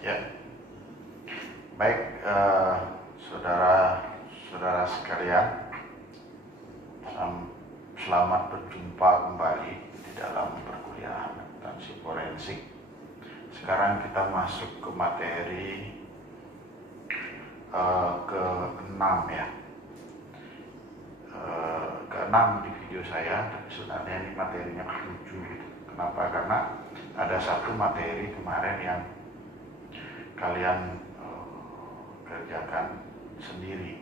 Ya, baik, saudara-saudara sekalian, selamat berjumpa kembali di dalam perkuliahan akuntansi forensik. Sekarang kita masuk ke materi ke-6 ya. Ke-6 di video saya, tapi sebenarnya ini materinya ke-7 gitu. Kenapa? Karena ada satu materi kemarin yang kalian kerjakan sendiri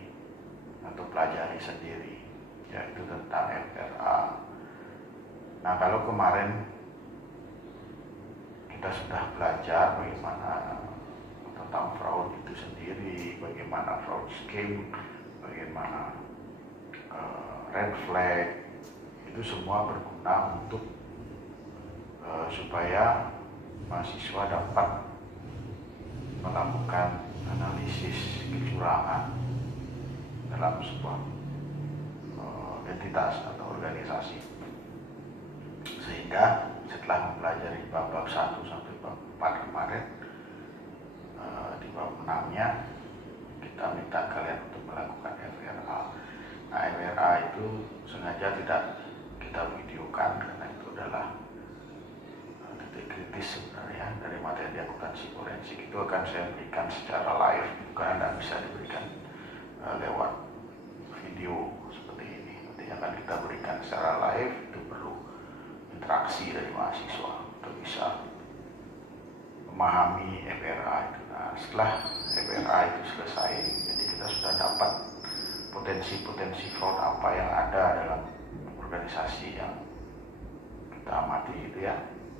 atau pelajari sendiri, yaitu tentang FRA. Nah, kalau kemarin kita sudah belajar bagaimana tentang fraud itu sendiri, bagaimana fraud scheme, bagaimana red flag, itu semua berguna untuk supaya mahasiswa dapat melakukan analisis kecurangan dalam sebuah entitas atau organisasi. Sehingga setelah mempelajari bab 1 sampai bab 4 kemarin, di bab 6-nya kita minta kalian untuk melakukan FRA. Nah, FRA itu sengaja tidak kita videokan karena itu adalah titik kritis sebenarnya dari materi akuntansi forensik. Itu akan saya berikan secara live, bukan tidak bisa diberikan lewat video seperti ini. Nanti akan kita berikan secara live, itu perlu interaksi dari mahasiswa untuk bisa memahami FRA itu. Nah, setelah FRA itu selesai, jadi kita sudah dapat potensi-potensi fraud apa yang ada dalam organisasi yang kita amati itu ya.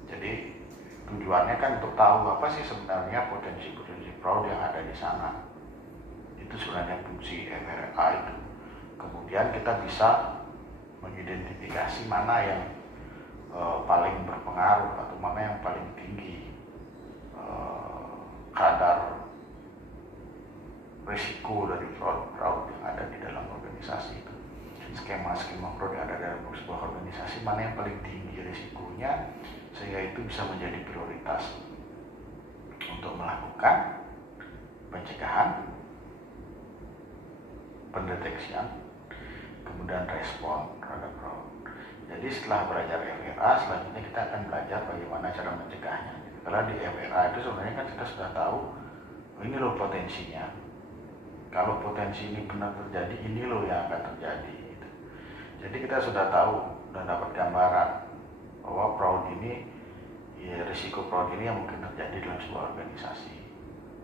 Jadi tujuannya kan untuk tahu apa sih sebenarnya potensi-potensi fraud yang ada di sana. Itu sebenarnya fungsi FRA itu. Kemudian kita bisa mengidentifikasi mana yang paling berpengaruh atau mana yang paling tinggi kadar risiko dari fraud yang ada di dalam organisasi itu. Skema-skema fraud yang ada dalam sebuah organisasi, mana yang paling tinggi risikonya, sehingga itu bisa menjadi prioritas untuk melakukan pencegahan, pendeteksian, kemudian respon terhadap fraud. Jadi setelah belajar FRA, selanjutnya kita akan belajar bagaimana cara mencegahnya. Kalau di FRA itu sebenarnya kan kita sudah tahu, ini loh potensinya. Kalau potensi ini benar terjadi, ini loh yang akan terjadi. Gitu. Jadi kita sudah tahu dan dapat gambaran bahwa fraud ini, ya, risiko fraud ini yang mungkin terjadi dalam sebuah organisasi.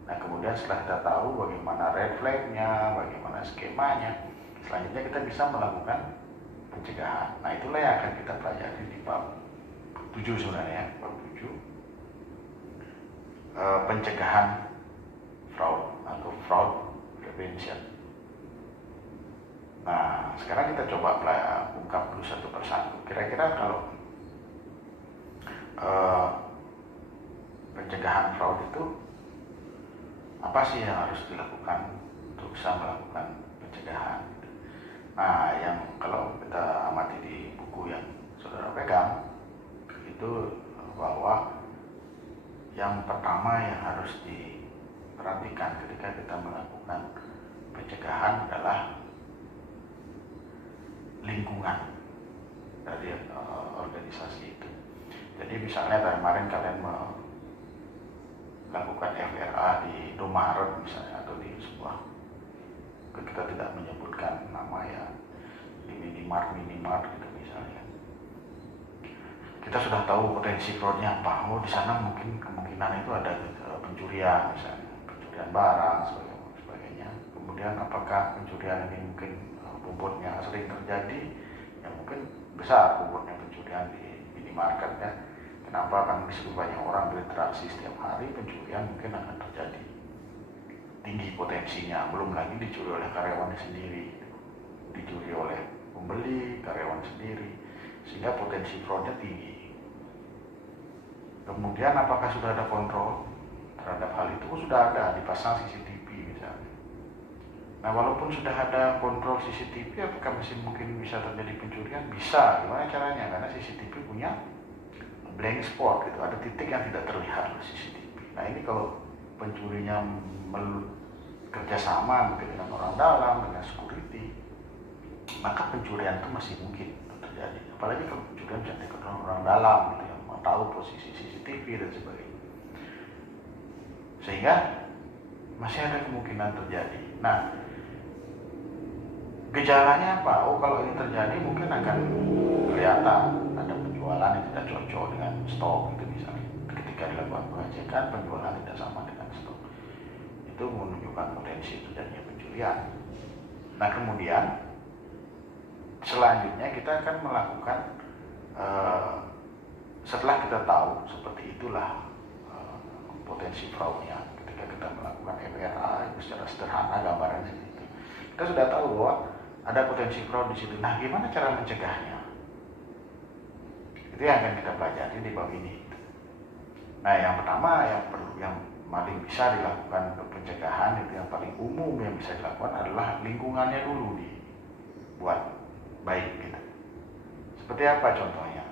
Nah, kemudian setelah kita tahu bagaimana red flag-nya, bagaimana skemanya, selanjutnya kita bisa melakukan pencegahan. Nah, itulah yang akan kita pelajari di bab 7 sebenarnya, bab 7. Pencegahan fraud atau fraud prevention. Nah, sekarang kita coba ungkap dulu satu persatu. Kira-kira kalau pencegahan fraud itu apa sih yang harus dilakukan untuk bisa melakukan pencegahan? Nah, yang kalau kita amati di buku yang saudara pegang, itu bahwa yang pertama yang harus diperhatikan ketika kita melakukan pencegahan adalah lingkungan dari organisasi itu. Jadi misalnya kemarin kalian melakukan FRA di Indomaret misalnya, atau di sebuah, kita tidak menyebutkan nama ya, di minimart gitu misalnya. Kita sudah tahu potensi fraudnya apa. Oh, di sana mungkin kemungkinan itu ada pencurian misalnya, pencurian barang sebagainya. Kemudian apakah pencurian ini mungkin bobotnya sering terjadi? Ya mungkin besar bobotnya pencurian di minimarket ya. Kenapa? Karena di situ banyak orang berinteraksi setiap hari, pencurian mungkin akan terjadi. Tinggi potensinya, belum lagi dicuri oleh karyawannya sendiri, dicuri oleh pembeli, karyawan sendiri, sehingga potensi fraudnya tinggi. Kemudian apakah sudah ada kontrol terhadap hal itu? Sudah ada, dipasang CCTV misalnya. Nah, walaupun sudah ada kontrol CCTV, apakah masih mungkin bisa terjadi pencurian? Bisa. Gimana caranya? Karena CCTV punya blank spot gitu, ada titik yang tidak terlihat oleh CCTV. Nah, ini kalau pencurinya kerjasama mungkin dengan orang dalam, dengan security, maka pencurian itu masih mungkin terjadi. Apalagi kalau pencurian bisa dilakukan orang dalam gitu, yang mau tahu posisi CCTV dan sebagainya, sehingga masih ada kemungkinan terjadi. Nah, gejalanya apa? Oh, kalau ini terjadi mungkin akan kelihatan ada penjualan yang tidak cocok dengan stok itu misalnya. Ketika dilakukan pengecekan, penjualan tidak sama dengan stok. Itu menunjukkan potensi terjadinya pencurian. Nah, kemudian selanjutnya kita akan melakukan setelah kita tahu seperti itulah potensi fraudnya. Ketika kita melakukan FRA itu secara sederhana gambarannya itu, kita sudah tahu bahwa ada potensi fraud di situ. Nah, gimana cara mencegahnya? Itu yang akan kita pelajari di bab ini. Nah, yang pertama yang paling bisa dilakukan untuk pencegahan, itu yang paling umum yang bisa dilakukan adalah lingkungannya dulu dibuat baik gitu. Seperti apa contohnya?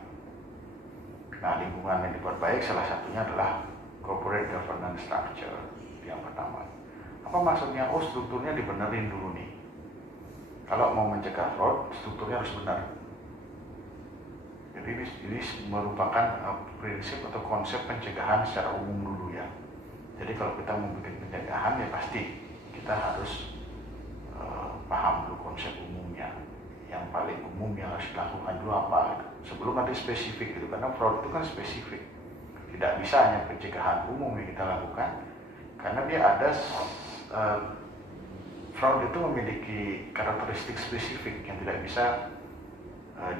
Nah, lingkungan yang dibuat baik salah satunya adalah corporate governance structure yang pertama. Apa maksudnya? Oh, strukturnya dibenerin dulu nih. Kalau mau mencegah fraud, strukturnya harus benar. Jadi ini merupakan prinsip atau konsep pencegahan secara umum dulu ya. Jadi kalau kita mau bikin pencegahan ya pasti kita harus paham dulu konsep umumnya. Yang paling umum yang harus dilakukan dulu apa gitu. Sebelum nanti spesifik gitu, karena fraud itu kan spesifik. Tidak bisa hanya pencegahan umum yang kita lakukan, karena dia ada fraud itu memiliki karakteristik spesifik yang tidak bisa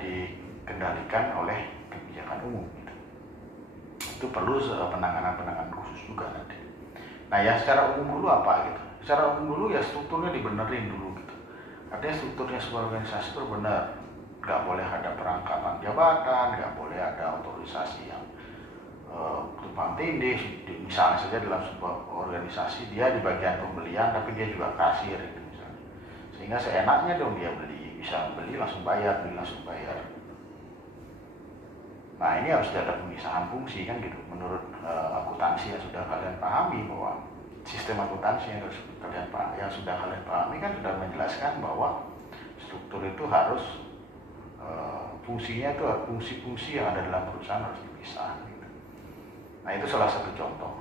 dikendalikan oleh kebijakan umum gitu. Itu perlu penanganan khusus juga nanti. Nah, ya secara umum dulu apa gitu. Secara umum dulu ya strukturnya dibenerin dulu gitu. Artinya strukturnya sebuah organisasi itu benar. Nggak boleh ada perangkapan jabatan, nggak boleh ada otorisasi yang tumpang tindih. Misalnya saja dalam sebuah organisasi dia di bagian pembelian tapi dia juga kasir gitu misalnya. Sehingga seenaknya dong dia bisa beli langsung bayar, beli langsung bayar. Nah, ini harus ada pemisahan fungsi kan gitu. Menurut akuntansi yang sudah kalian pahami, bahwa sistem akuntansi yang sudah kalian pahami kan sudah menjelaskan bahwa struktur itu harus fungsinya itu fungsi-fungsi yang ada dalam perusahaan harus dipisah gitu. Nah, itu salah satu contoh.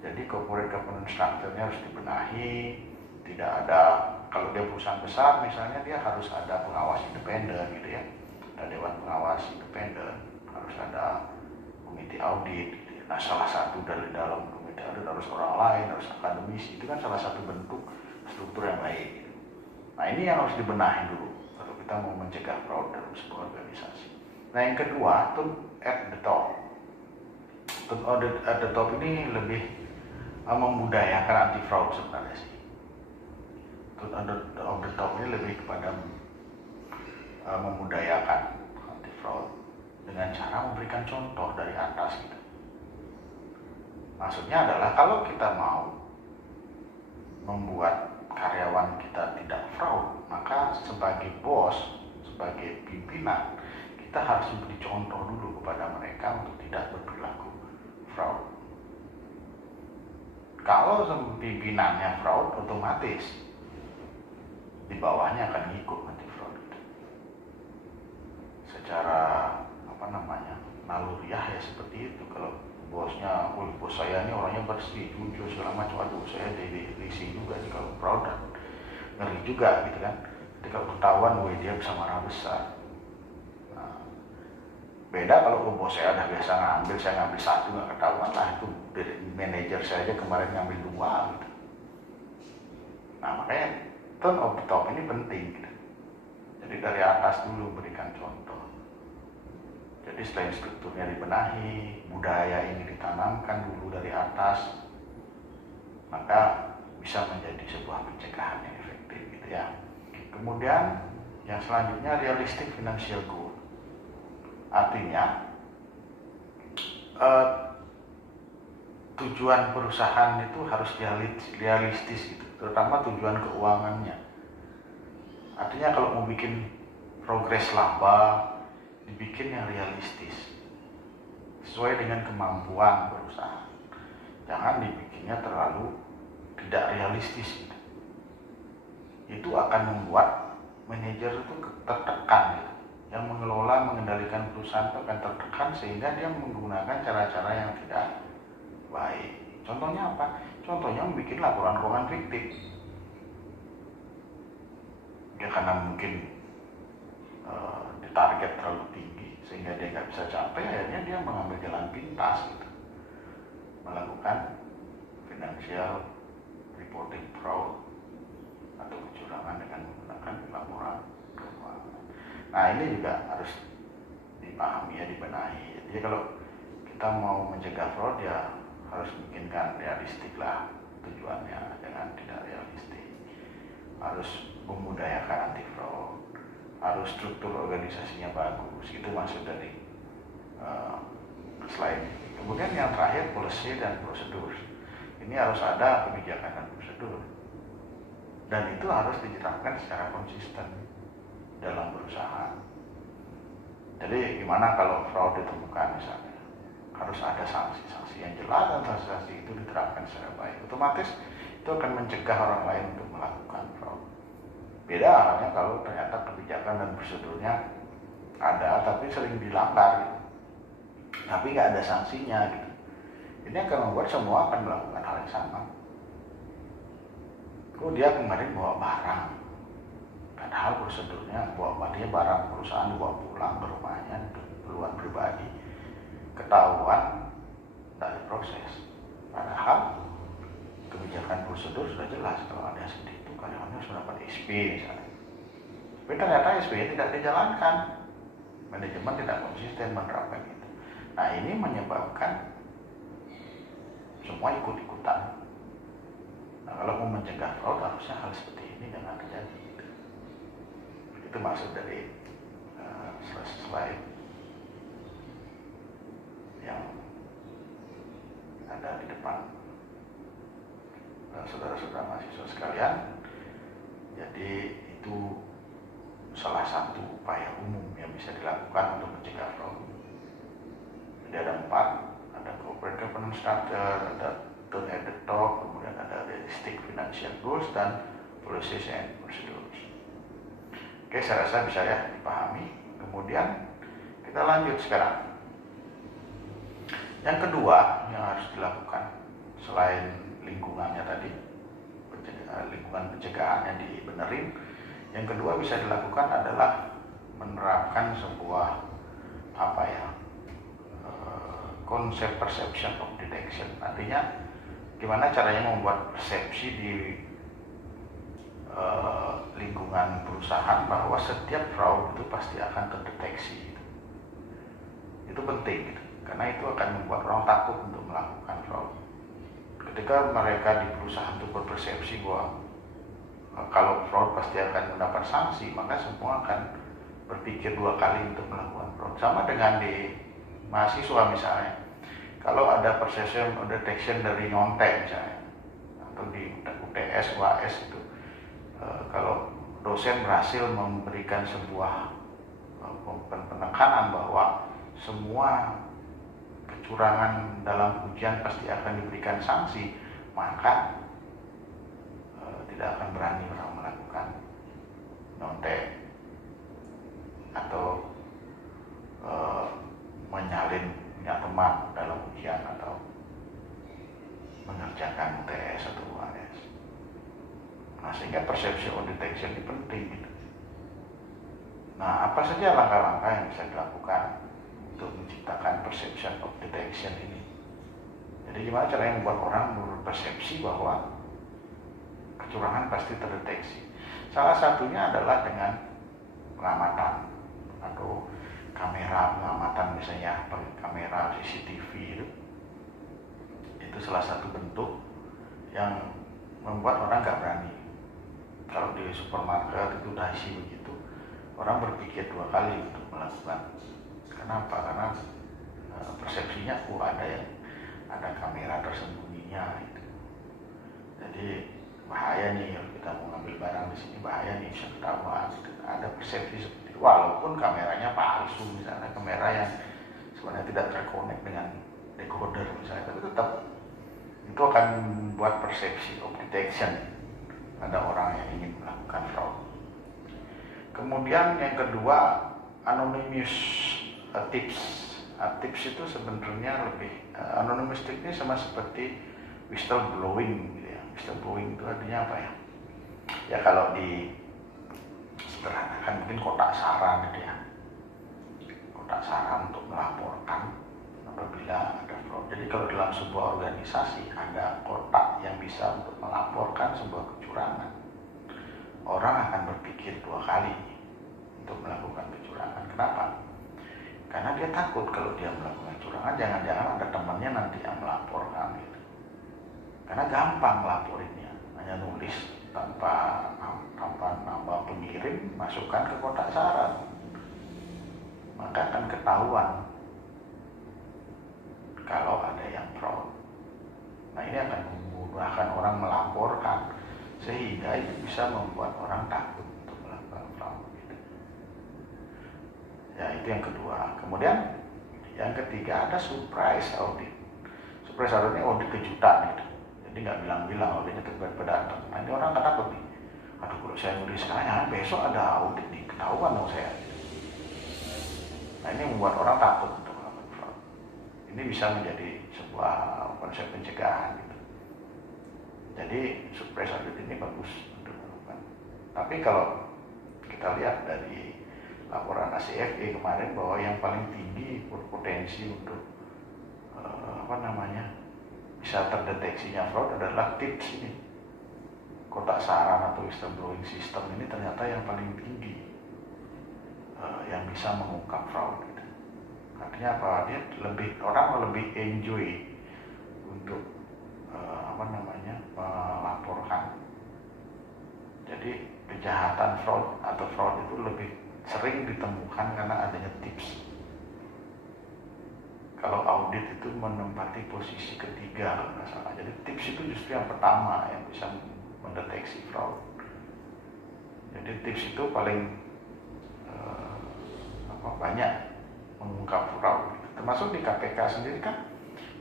Jadi corporate governance structure-nya harus dibenahi. Tidak ada, kalau dia perusahaan besar misalnya, dia harus ada pengawas independen gitu ya. Ada dewan pengawas independen, harus ada komite audit gitu ya. Nah, salah satu dari dalam komite audit harus orang lain, harus akademisi. Itu kan salah satu bentuk struktur yang baik gitu. Nah, ini yang harus dibenahi dulu kalau kita mau mencegah fraud dalam sebuah organisasi. Nah, yang kedua, tune at the top. Tune at the top ini lebih membudayakan anti fraud sebenarnya sih. Tune at the top ini lebih kepada memudayakan anti fraud dengan cara memberikan contoh dari atas gitu. Maksudnya adalah kalau kita mau membuat karyawan kita tidak fraud, maka sebagai bos, sebagai pimpinan, kita harus memberi contoh dulu kepada mereka untuk tidak berperilaku fraud. Kalau pimpinannya fraud, otomatis di bawahnya akan ngikut anti fraud itu. Secara naluriah ya seperti itu. Kalau bosnya, bos saya ini orangnya bersih, jujur segala macam, aduh saya risih juga nih kalau fraud, dan ngeri juga gitu kan. Jadi kalau ketahuan, dia bisa marah besar. Nah, beda kalau bos saya udah biasa ngambil, saya ngambil satu nggak ketahuan lah, itu manajer saya aja kemarin ngambil 2 gitu. Nah, makanya tone of the top ini penting gitu. Jadi dari atas dulu berikan contoh. Jadi selain strukturnya dibenahi, budaya ini ditanamkan dulu dari atas, maka bisa menjadi sebuah pencegahan yang efektif gitu ya. Kemudian yang selanjutnya realistic financial goal. Artinya tujuan perusahaan itu harus realistis gitu, terutama tujuan keuangannya. Artinya kalau mau bikin progres laba, dibikin yang realistis sesuai dengan kemampuan perusahaan. jangan dibikinnya terlalu tidak realistis gitu. Itu akan membuat manajer itu tertekan gitu. Yang mengelola, mengendalikan perusahaan itu akan tertekan sehingga dia menggunakan cara-cara yang tidak baik. Contohnya apa? Contohnya membuat laporan keuangan fiktif. Ya karena mungkin ditarget terlalu tinggi sehingga dia nggak bisa capai, akhirnya dia mengambil jalan pintas gitu. Melakukan financial reporting fraud atau kecurangan dengan menggunakan laporan keuangan. Nah ini juga harus dipahami ya, dibenahi. Jadi kalau kita mau mencegah fraud ya harus bikinkan realistik lah tujuannya, jangan tidak realistik. Harus memudayakan anti fraud, harus struktur organisasinya bagus. Itu maksud dari selain ini. Kemudian yang terakhir policy dan prosedur. Ini harus ada kebijakan dan prosedur, dan itu harus diterapkan secara konsisten dalam berusaha. Jadi gimana kalau fraud ditemukan misalnya, harus ada sanksi-sanksi yang jelas dan sanksi-sanksi itu diterapkan secara baik. Otomatis itu akan mencegah orang lain untuk melakukan fraud. Beda halnya kalau ternyata kebijakan dan prosedurnya ada tapi sering dilanggar gitu, tapi nggak ada sanksinya gitu. Ini akan membuat semua akan melakukan hal yang sama. Kok dia kemarin bawa barang, padahal prosedurnya dia barang perusahaan dibawa pulang ke rumahnya untuk keperluan pribadi, ketahuan dari proses. Padahal kebijakan prosedur sudah jelas kalau ada sedih itu karyawannya harus mendapat SP misalnya. Tapi ternyata SP tidak dijalankan, manajemen tidak konsisten menerapkan itu. Nah ini menyebabkan semua ikut-ikutan. Nah kalau mau mencegah fraud harusnya hal seperti ini jangan terjadi. Itu maksud dari slide yang ada di depan saudara-saudara mahasiswa sekalian. Jadi itu salah satu upaya umum yang bisa dilakukan untuk mencegah fraud. Jadi ada 4, ada corporate governance structure, ada turn at the top, kemudian ada realistic financial goals, dan policies and procedures. Oke, saya rasa bisa ya dipahami. Kemudian kita lanjut sekarang. Yang kedua yang harus dilakukan selain lingkungannya tadi, lingkungan pencegahannya dibenerin, yang kedua bisa dilakukan adalah menerapkan sebuah konsep perception of detection. Artinya gimana caranya membuat persepsi di lingkungan perusahaan bahwa setiap fraud itu pasti akan terdeteksi. Itu penting gitu. Karena itu akan membuat orang takut untuk melakukan fraud. Ketika mereka di perusahaan itu berpersepsi bahwa kalau fraud pasti akan mendapat sanksi, maka semua akan berpikir 2 kali untuk melakukan fraud. Sama dengan di mahasiswa misalnya, kalau ada perception or detection dari nyontek misalnya, atau di UTS, UAS itu, kalau dosen berhasil memberikan sebuah penekanan bahwa semua kecurangan dalam ujian pasti akan diberikan sanksi, maka tidak akan berani orang melakukan nyontek atau menyalin punya teman dalam ujian atau mengerjakan UTS atau UAS. Nah, sehingga persepsi of detection ini penting gitu. Nah, apa saja langkah-langkah yang bisa dilakukan untuk menciptakan perception of detection ini? Jadi gimana caranya membuat orang berpersepsi bahwa kecurangan pasti terdeteksi? Salah satunya adalah dengan pengamatan atau kamera pengamatan, misalnya pakai kamera CCTV itu salah satu bentuk yang membuat orang nggak berani. Kalau di supermarket itu udah isi begitu, orang berpikir 2 kali untuk melakukan. Kenapa? Karena persepsinya ada kamera tersembunyinya gitu. Jadi bahaya nih kalau kita mau ngambil barang di sini, bahaya nih bisa ketahuan gitu. Ada persepsi seperti itu, walaupun kameranya palsu, misalnya kamera yang sebenarnya tidak terkonek dengan decoder misalnya, tapi tetap itu akan membuat persepsi of detection pada orang yang ingin melakukan fraud. Kemudian yang kedua, anonymous tips. Tips itu sebenarnya lebih anonymous tips ini sama seperti whistleblowing gitu ya. Whistleblowing itu artinya apa ya? Ya kalau di sederhanakan mungkin kotak saran gitu ya. Kotak saran untuk melaporkan apabila ada fraud. Jadi kalau dalam sebuah organisasi ada kotak yang bisa untuk melaporkan sebuah kecurangan, orang akan berpikir 2 kali untuk melakukan kecurangan. Kenapa? Karena dia takut kalau dia melakukan kecurangan, jangan-jangan ada temannya nanti yang melaporkan gitu. Karena gampang laporinnya, hanya nulis tanpa nama pengirim, masukkan ke kotak saran, maka akan ketahuan kalau ada yang fraud. Nah ini akan memudahkan orang melaporkan, sehingga itu bisa membuat orang takut untuk melakukan fraud. Ya itu yang kedua. Kemudian yang ketiga ada surprise audit. Surprise audit ini audit kejutan gitu. Jadi nggak bilang-bilang auditnya tiba-tiba datang. Nah ini orang kan takut nih. Aduh kalau saya nulis sekarang ya besok ada audit nih, ketahuan dong saya. Nah ini membuat orang takut untuk melakukan fraud. Ini bisa menjadi sebuah konsep pencegahan gitu. Jadi surprise audit ini bagus untuk melakukan. Tapi kalau kita lihat dari laporan ACFE kemarin bahwa yang paling tinggi berpotensi untuk bisa terdeteksinya fraud adalah tips ini. Kotak saran atau whistleblowing system ini ternyata yang paling tinggi yang bisa mengungkap fraud. Gitu. Artinya apa? Dia orang lebih enjoy untuk melaporkan. Jadi kejahatan fraud atau fraud itu lebih sering ditemukan karena adanya tips. Kalau audit itu menempati posisi ketiga kalau nggak salah. Jadi tips itu justru yang pertama yang bisa mendeteksi fraud. Jadi tips itu paling banyak mengungkap fraud. Termasuk di KPK sendiri kan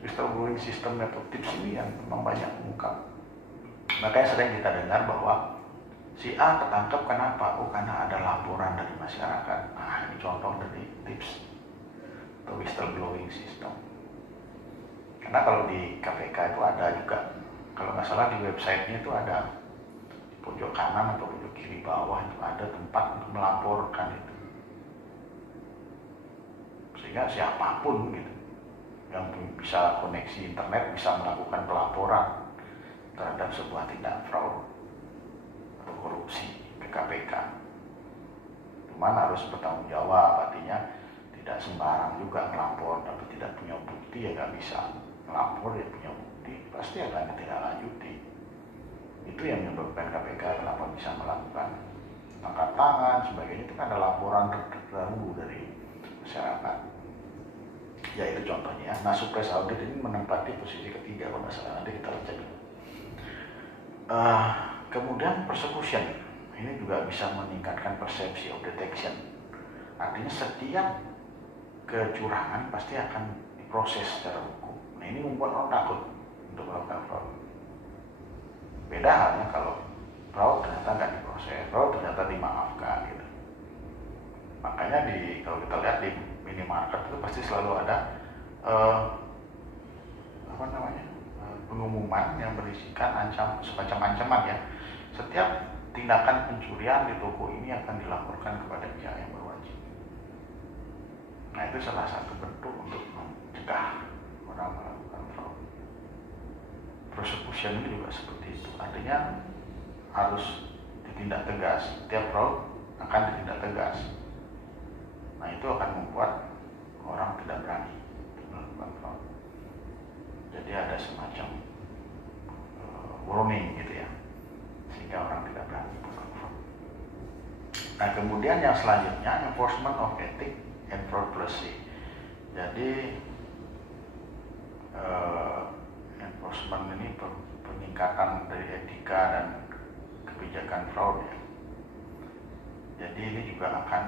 whistleblowing system atau tips ini yang memang banyak mengungkap. Makanya sering kita dengar bahwa si A ketangkep kenapa? Oh karena ada laporan dari masyarakat. Nah ini contoh dari tips atau whistleblowing system. Karena kalau di KPK itu ada juga, kalau nggak salah di websitenya itu ada di pojok kanan atau pojok kiri bawah itu ada tempat untuk melaporkan itu. Sehingga siapapun gitu yang bisa koneksi internet bisa melakukan pelaporan terhadap sebuah tindak fraud atau korupsi ke KPK. Cuman harus bertanggung jawab, artinya tidak sembarang juga melapor, tapi tidak punya bukti ya nggak bisa melapor, ya punya bukti pasti akan ditindaklanjuti. Itu yang menyebabkan KPK kenapa bisa melakukan tangkap tangan sebagainya, itu kan ada laporan terdahulu dari masyarakat. Ya itu contohnya. Nah surprise audit ini menempati posisi ketiga kalau nggak salah, nanti kita cek. Kemudian persecution ini juga bisa meningkatkan persepsi of detection. Artinya setiap kecurangan pasti akan diproses secara hukum. Nah ini membuat orang takut untuk melakukan fraud. Beda halnya kalau fraud ternyata nggak diproses, fraud ternyata dimaafkan gitu. Makanya kalau kita lihat di minimarket itu pasti selalu ada pengumuman yang berisikan semacam ancaman ya. Setiap tindakan pencurian di toko ini akan dilaporkan kepada pihak yang berwajib. Nah itu salah satu bentuk untuk mencegah orang melakukan fraud. Prosecution ini juga seperti itu. Artinya harus ditindak tegas. Setiap fraud akan ditindak tegas. Nah itu akan membuat orang tidak berani melakukan fraud. Jadi ada semacam warning gitu ya, sehingga orang tidak berani melakukan fraud. Nah kemudian yang selanjutnya enforcement of ethics and fraud policy. Jadi enforcement ini peningkatan dari etika dan kebijakan fraud ya. Jadi ini juga akan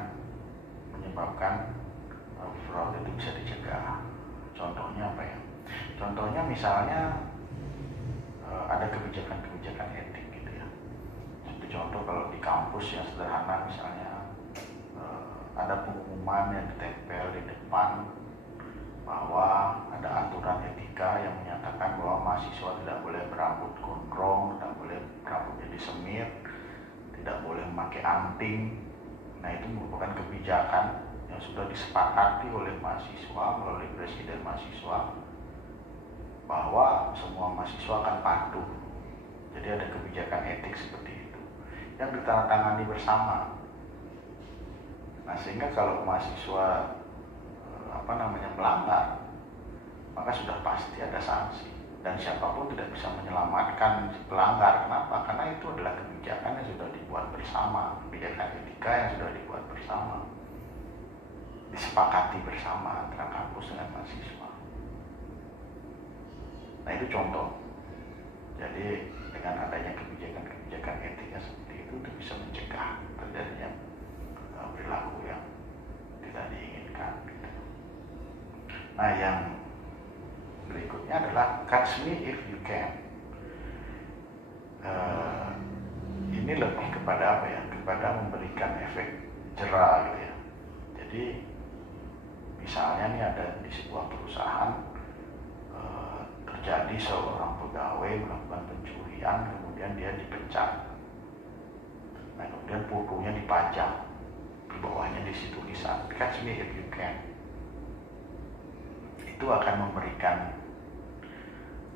menyebabkan fraud itu bisa dicegah. Contohnya apa ya? Contohnya misalnya ada kebijakan-kebijakan etik gitu ya. Seperti contoh kalau di kampus yang sederhana misalnya ada pengumuman yang ditempel di depan bahwa ada aturan etika yang menyatakan bahwa mahasiswa tidak boleh berambut gondrong, tidak boleh rambutnya disemir, tidak boleh memakai anting. Nah, itu merupakan kebijakan yang sudah disepakati oleh mahasiswa melalui presiden mahasiswa bahwa semua mahasiswa akan patuh. Jadi ada kebijakan etik seperti itu yang ditandatangani bersama. Nah, sehingga kalau mahasiswa melanggar, maka sudah pasti ada sanksi dan siapapun tidak bisa menyelamatkan si pelanggar. Kenapa? Karena itu adalah kebijakan yang sudah dibuat bersama, kebijakan etika yang sudah dibuat bersama, disepakati bersama antara kampus dengan mahasiswa. Nah, itu contoh. Jadi dengan adanya kebijakan-kebijakan etika seperti itu bisa mencegah terjadinya perilaku yang tidak diinginkan gitu. Nah, yang berikutnya adalah catch me if you can. Ini lebih kepada apa ya? Kepada memberikan efek jera gitu ya. Jadi misalnya nih ada di sebuah perusahaan terjadi seorang pegawai melakukan pencurian, kemudian dia dipecat. Nah, kemudian fotonya dipajang, di bawahnya diisi tulisan catch me if you can. Itu akan memberikan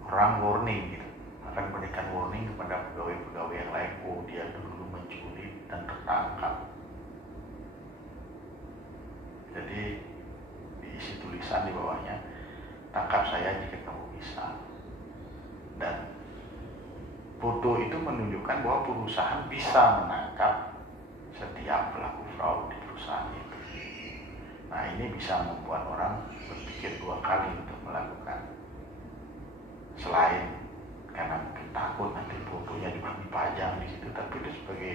orang warning gitu, akan memberikan warning kepada pegawai-pegawai yang lain, oh dia dulu mencuri dan tertangkap. Jadi diisi tulisan di bawahnya, tangkap saya jika kamu bisa. Dan foto itu menunjukkan bahwa perusahaan bisa menangkap setiap pelaku fraud di perusahaan itu. Nah, ini bisa membuat orang berpikir dua kali untuk melakukan, selain karena mungkin takut nanti fotonya dipajang di situ, tapi itu sebagai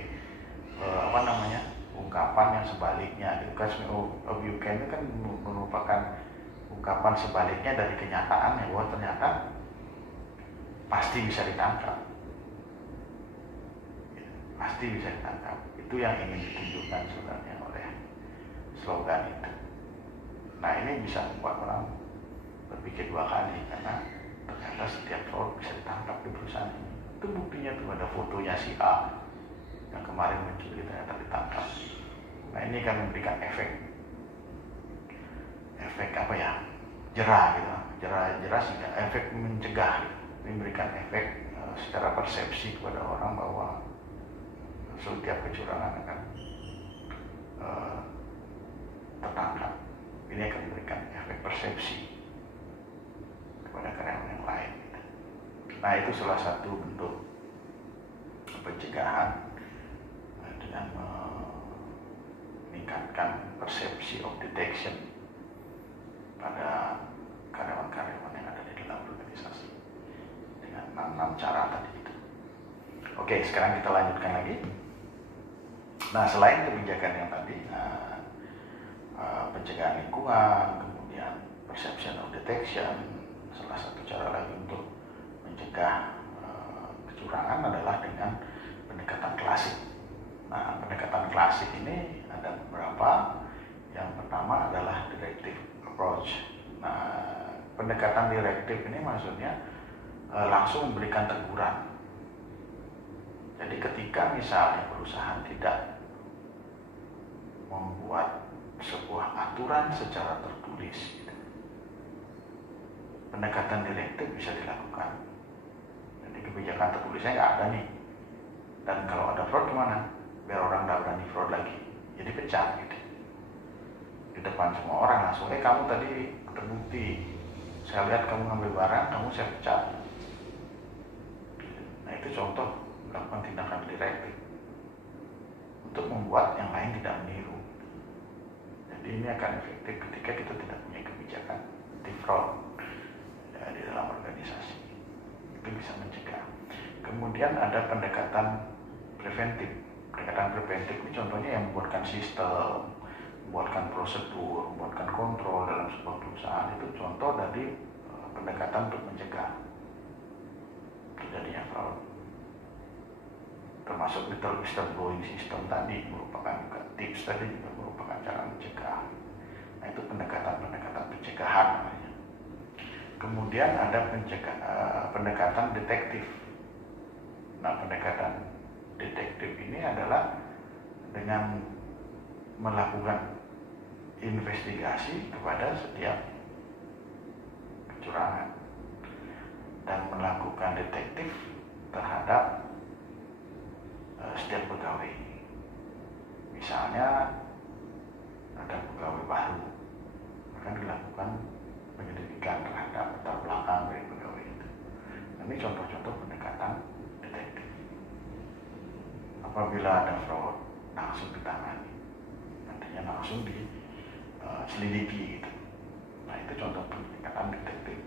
ungkapan yang sebaliknya. Catch me if you can itu kan merupakan ungkapan sebaliknya dari kenyataan ya, bahwa ternyata pasti bisa ditangkap, pasti bisa ditangkap. Itu yang ingin ditunjukkan sebenarnya oleh slogan itu. Nah, ini bisa membuat orang berpikir dua kali karena ternyata setiap fraud bisa ditangkap di perusahaan ini. Itu buktinya tuh ada fotonya si A yang kemarin mencuri ternyata ditangkap. Nah, ini kan memberikan efek apa ya? Jera gitu. Jera sehingga efek mencegah gitu. Ini memberikan efek secara persepsi kepada orang bahwa setiap kecurangan akan tertangkap. Ini akan memberikan efek persepsi kepada karyawan yang lain. Nah, itu salah satu bentuk pencegahan dengan meningkatkan persepsi of detection pada karyawan-karyawan yang ada di dalam organisasi dengan 6 cara tadi itu. Oke, sekarang kita lanjutkan lagi. Nah, selain kebijakan yang tadi, pencegahan lingkungan, kemudian perception of detection, salah satu cara lagi untuk mencegah kecurangan adalah dengan pendekatan klasik. Nah, pendekatan klasik ini ada beberapa. Yang pertama adalah directive approach. Nah, pendekatan direktif ini maksudnya langsung memberikan teguran. Jadi ketika misalnya perusahaan tidak membuat sebuah aturan secara tertulis, pendekatan direktif bisa dilakukan. Jadi kebijakan tertulisnya nggak ada nih. Dan kalau ada fraud gimana? Biar orang nggak berani fraud lagi. Jadi pecat gitu. Di depan semua orang langsung, kamu tadi terbukti. Saya lihat kamu ngambil barang, kamu saya pecat. Nah, itu contoh melakukan tindakan direktif untuk membuat yang lain tidak meniru. Jadi ini akan efektif ketika kita tidak punya kebijakan anti fraud di dalam organisasi. Itu bisa mencegah. Kemudian ada pendekatan preventif. Pendekatan preventif ini contohnya yang membuatkan sistem, membuatkan prosedur, membuatkan kontrol dalam sebuah perusahaan. Itu contoh dari pendekatan untuk mencegah. terjadinya fraud. Termasuk little whistleblowing system tadi merupakan tips tadi juga merupakan cara mencegah. Nah, itu pendekatan pencegahan namanya. Kemudian ada pendekatan detektif. Nah, pendekatan detektif ini adalah dengan melakukan investigasi kepada setiap kecurangan dan melakukan detektif terhadap setiap pegawai. Misalnya ada pegawai baru, akan dilakukan penyelidikan terhadap latar belakang dari pegawai itu. Ini contoh-contoh pendekatan detektif. Apabila ada fraud, langsung ditangani, nantinya langsung diselidiki gitu. Nah, itu contoh pendekatan detektif.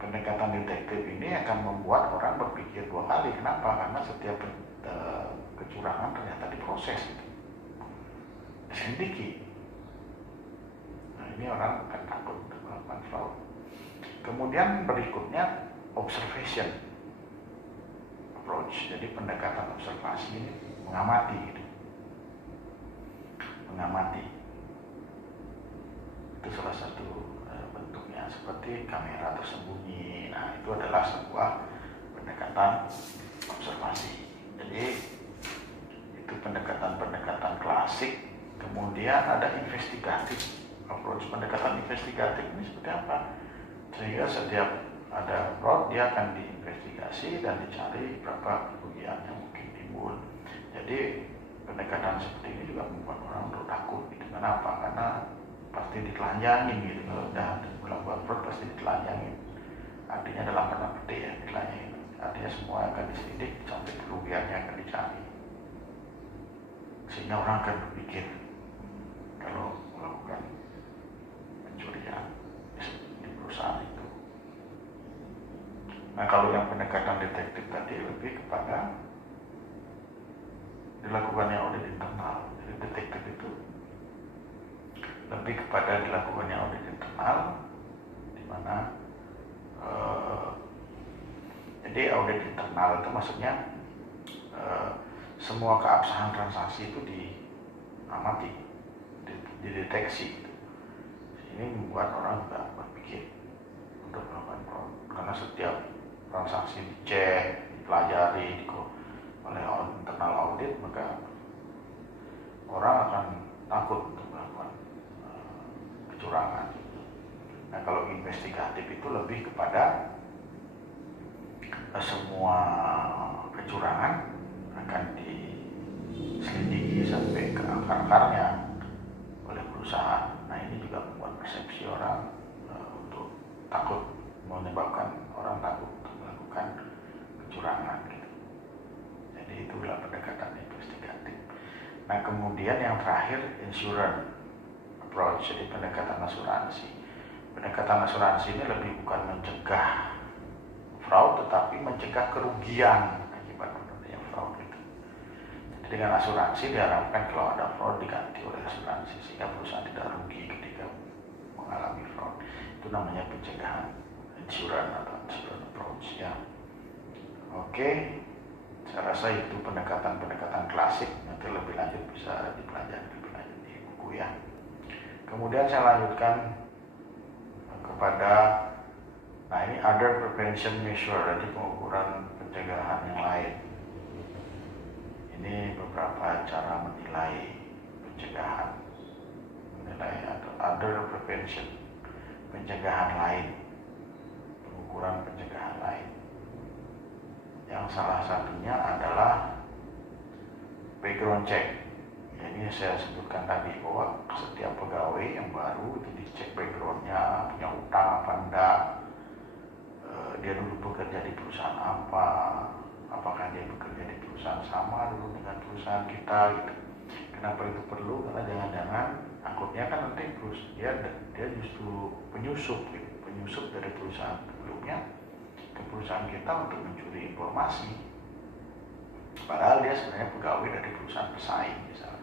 Pendekatan detektif ini akan membuat orang berpikir dua kali. Kenapa? Karena setiap kecurangan ternyata diproses gitu, diselidiki. Nah, ini orang akan takut melakukan fraud. Kemudian berikutnya observation approach. Jadi pendekatan observasi ini mengamati gitu. Mengamati itu salah satu bentuknya, seperti kamera tersembunyi. Nah, itu adalah sebuah pendekatan observasi. Jadi itu pendekatan klasik. Kemudian ada investigatif approach. Pendekatan investigatif ini seperti apa? Sehingga setiap ada fraud dia akan diinvestigasi dan dicari berapa kerugian yang mungkin timbul. Jadi pendekatan seperti ini juga membuat orang untuk takut gitu. Kenapa? Karena pasti ditelanjangin gitu. Kalau udah melakukan fraud pasti ditelanjangin. Artinya dalam tanda petik ya, ditelanjangin. Artinya semua akan diselidik sampai kerugiannya akan dicari. Sehingga orang akan berpikir kalau melakukan pencurian di perusahaan itu. Nah, kalau yang pendekatan detektif tadi lebih kepada dilakukannya audit internal. Jadi detektif itu lebih kepada dilakukannya audit internal, di mana jadi audit internal itu maksudnya semua keabsahan transaksi itu diamati, dideteksi. Ini membuat orang juga berpikir untuk melakukan fraud, karena setiap transaksi dicek, dipelajari oleh internal audit, maka orang akan takut untuk melakukan kecurangan. Nah, kalau investigatif itu lebih kepada semua kecurangan akan diselidiki sampai ke akar-akarnya oleh perusahaan. Nah, ini juga membuat persepsi orang untuk takut, menyebabkan orang takut untuk melakukan kecurangan gitu. Jadi itulah pendekatan investigatif. Nah, kemudian yang terakhir insurance approach, jadi pendekatan asuransi. Pendekatan asuransi ini lebih bukan mencegah fraud, tetapi mencegah kerugian akibat adanya fraud itu. Jadi dengan asuransi diharapkan kalau ada fraud diganti oleh asuransi sehingga perusahaan tidak rugi ketika mengalami fraud. Itu namanya pencegahan insurance atau insurance approach ya. Oke, saya rasa itu pendekatan klasik. Nanti lebih lanjut bisa dipelajari lebih lanjut di buku ya. Kemudian saya lanjutkan kepada ini other prevention measure, jadi pengukuran pencegahan yang lain. Ini beberapa cara menilai pencegahan, menilai atau other prevention, pencegahan lain, pengukuran pencegahan lain. Yang salah satunya adalah background check. Ini saya sebutkan tadi bahwa setiap pegawai yang baru itu dicek backgroundnya, punya utang apa enggak, dia dulu bekerja di perusahaan apa, apakah dia bekerja di perusahaan sama dulu dengan perusahaan kita gitu. Kenapa itu perlu? Karena jangan-jangan takutnya kan nanti dia justru penyusup gitu, penyusup dari perusahaan sebelumnya ke perusahaan kita untuk mencuri informasi, padahal dia sebenarnya pegawai dari perusahaan pesaing misalnya.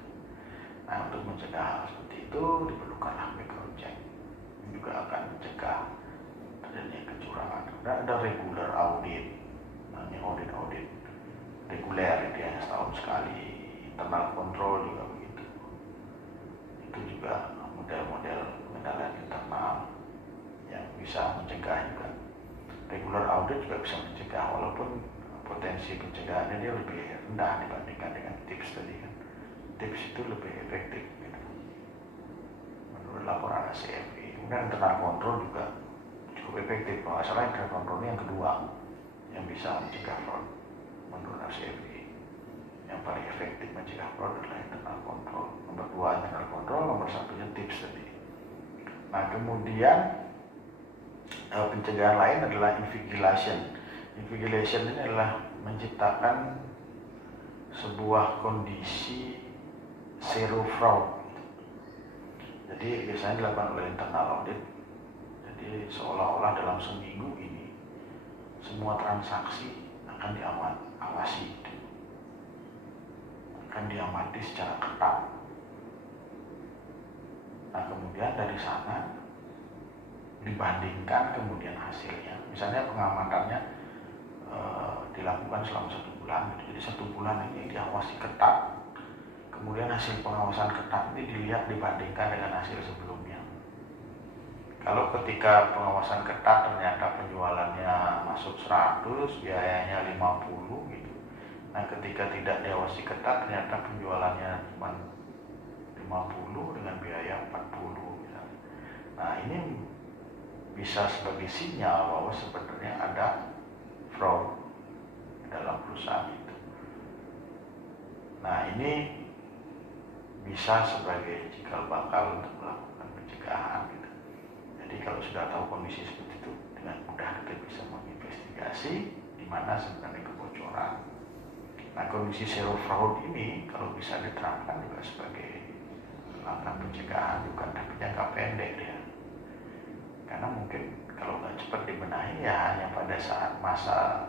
Nah, untuk mencegah hal seperti itu diperlukanlah background check. Ini juga akan mencegah terjadinya kecurangan. Ada regular audit, namanya audit reguler, dia setahun sekali. Internal control juga begitu. Itu juga model-model pengendalian internal yang bisa mencegah juga. Regular audit juga bisa mencegah, walaupun potensi pencegahannya dia lebih rendah dibandingkan dengan tips tadi kan. Tips itu lebih efektif gitu, menurut laporan ACFI. Kemudian internal control juga cukup efektif. Kalau salah internal control ini yang kedua yang bisa mencegah fraud menurut ACFI. Yang paling efektif mencegah fraud adalah internal control. Nomor 2 internal control, nomor 1-nya tips tadi. Nah kemudian pencegahan lain adalah invigilation. Invigilation ini adalah menciptakan sebuah kondisi zero fraud. Jadi biasanya dilakukan oleh internal audit. Jadi seolah-olah dalam seminggu ini semua transaksi akan diawasi, akan diamati secara ketat. Nah kemudian dari sana dibandingkan kemudian hasilnya. Misalnya pengamatannya dilakukan selama 1 bulan. Jadi 1 bulan ini diawasi ketat. Kemudian hasil pengawasan ketat ini dilihat dibandingkan dengan hasil sebelumnya. Kalau ketika pengawasan ketat ternyata penjualannya masuk 100, biayanya 50 gitu. Nah ketika tidak diawasi ketat ternyata penjualannya cuma 50 dengan biaya 40 misalnya. Nah ini bisa sebagai sinyal bahwa sebenarnya ada fraud dalam perusahaan itu. Nah ini bisa sebagai cikal bakal untuk melakukan pencegahan gitu. Jadi kalau sudah tahu kondisi seperti itu, dengan mudah kita bisa menginvestigasi di mana sebenarnya kebocoran. Nah kondisi zero fraud ini kalau bisa diterapkan juga sebagai langkah pencegahan juga, tapi jangka pendek ya. Karena mungkin kalau nggak cepat dibenahi ya hanya pada saat masa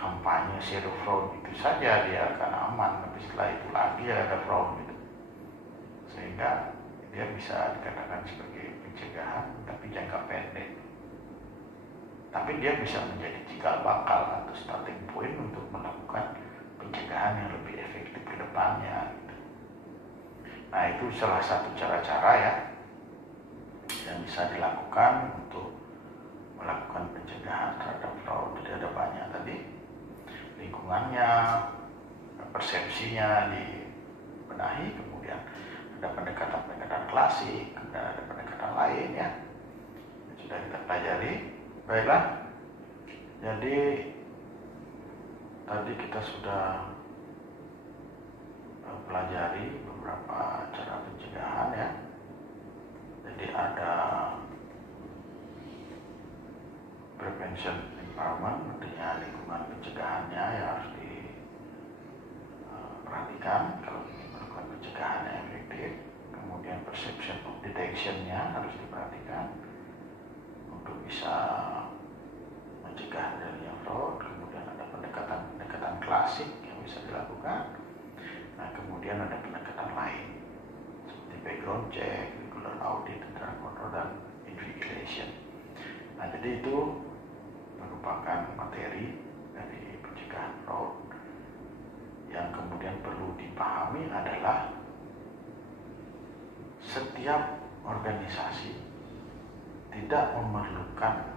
kampanye zero fraud itu saja dia akan aman, tapi setelah itu lagi ada fraud gitu. Sehingga dia bisa dikatakan sebagai pencegahan tapi jangka pendek. Tapi dia bisa menjadi cikal bakal atau starting point untuk melakukan pencegahan yang lebih efektif ke depannya gitu. Nah itu salah satu cara-cara ya yang bisa dilakukan untuk melakukan pencegahan terhadap fraud. Jadi ada banyak tadi, lingkungannya, persepsinya dibenahi, kemudian ada pendekatan-pendekatan klasik, kemudian ada pendekatan lain ya yang sudah kita pelajari. Baiklah, jadi tadi kita sudah pelajari beberapa cara pencegahan ya. Jadi ada prevention environment, artinya lingkungan pencegahannya yang harus diperhatikan kalau ingin melakukan pencegahan yang efektif. Kemudian perception of detection-nya harus diperhatikan untuk bisa mencegah adanya fraud. Kemudian ada pendekatan klasik yang bisa dilakukan. Nah kemudian ada pendekatan lain seperti background check, regular audit, internal control, dan invigilation. Nah jadi itu merupakan materi dari pencegahan fraud. Yang kemudian perlu dipahami adalah setiap organisasi tidak memerlukan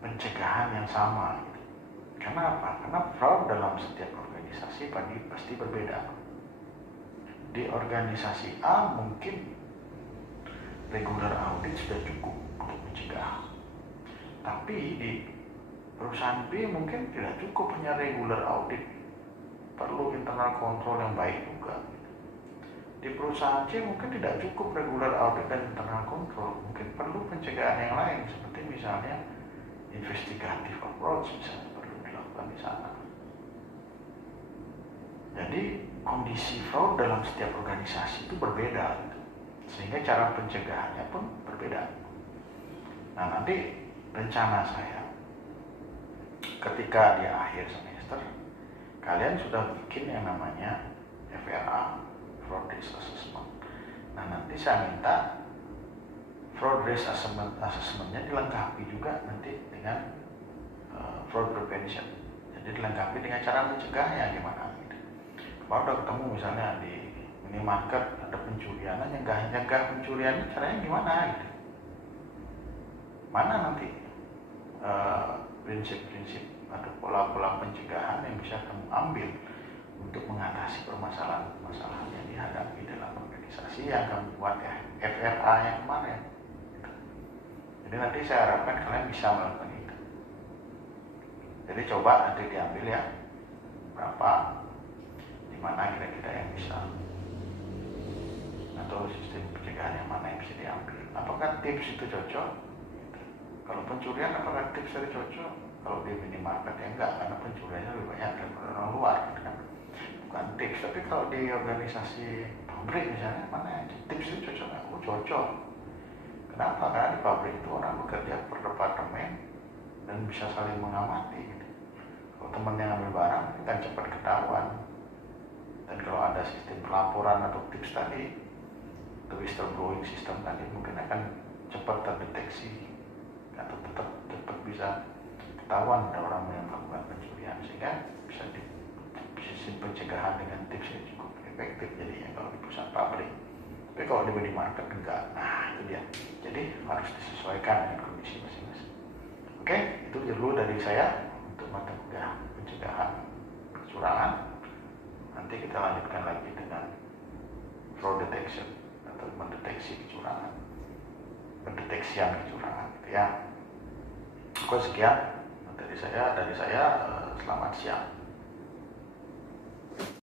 pencegahan yang sama gitu. Karena apa? Karena fraud dalam setiap organisasi pasti berbeda. Di organisasi A mungkin regular audit sudah cukup untuk mencegah, tapi di perusahaan B mungkin tidak cukup hanya regular audit, perlu internal control yang baik juga. Di perusahaan C mungkin tidak cukup regular audit dan internal control, mungkin perlu pencegahan yang lain seperti misalnya investigative approach misalnya perlu dilakukan di sana. Jadi kondisi fraud dalam setiap organisasi itu berbeda gitu. Sehingga cara pencegahannya pun berbeda. Nah nanti rencana saya ketika di akhir semester kalian sudah bikin yang namanya FRA, Fraud Risk Assessment. Nah nanti saya minta fraud risk assessment-nya dilengkapi juga nanti dengan fraud prevention. Jadi dilengkapi dengan cara mencegahnya gimana gitu. Kalau udah ketemu misalnya di minimarket ada pencurian, nyegah pencurian caranya gimana gitu. Mana nanti prinsip-prinsip atau pola-pola pencegahan yang bisa kamu ambil untuk mengatasi permasalahan-permasalahan yang dihadapi dalam organisasi yang kamu buat ya FRA yang kemarin. Jadi nanti saya harapkan kalian bisa melakukan itu. Jadi coba nanti diambil ya berapa, di mana kira-kira yang bisa, atau sistem pencegahan yang mana yang bisa diambil. Apakah tips itu cocok? Kalau pencurian apakah tips itu cocok? Kalau di minimarket ya enggak, karena pencuriannya lebih banyak daripada orang luar gitu kan. Bukan tips, tapi kalau di organisasi pabrik misalnya, mana tips itu cocok? Aku cocok. Kenapa? Karena di pabrik itu orang bekerja per departemen dan bisa saling mengamati gitu. Kalau temennya ngambil barang kan cepat ketahuan. Dan kalau ada sistem pelaporan atau tips tadi, atau whistleblowing system tadi, mungkin akan cepat terdeteksi atau tetap bisa ketahuan ada orang yang melakukan pencurian, sehingga bisa di sistem pencegahan dengan tips yang cukup efektif jadinya kalau di pusat pabrik. Tapi kalau di minimarket enggak, nah itu dia. Jadi harus disesuaikan dengan kondisi masing-masing. Oke, itu dulu dari saya untuk mencegah pencegahan kecurangan. Nanti kita lanjutkan lagi dengan fraud detection atau mendeteksi kecurangan, pendeteksian kecurangan gitu ya. Oke, sekian dari saya. Selamat siang.